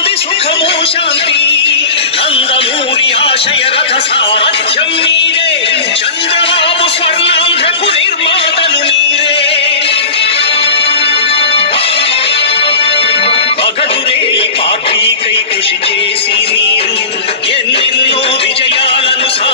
చేకూర్చనుంది సుఖము శాంతి. నందమూరి ఆశయ రథ సామర్థ్యం నీరే చంద్రబాబు స్వర్ణాంధ్రకు నిర్మాతలు నీరే పగలురే పార్టీకై కృషి చేసి మీరు ఎన్నెన్నో విజయాలను సా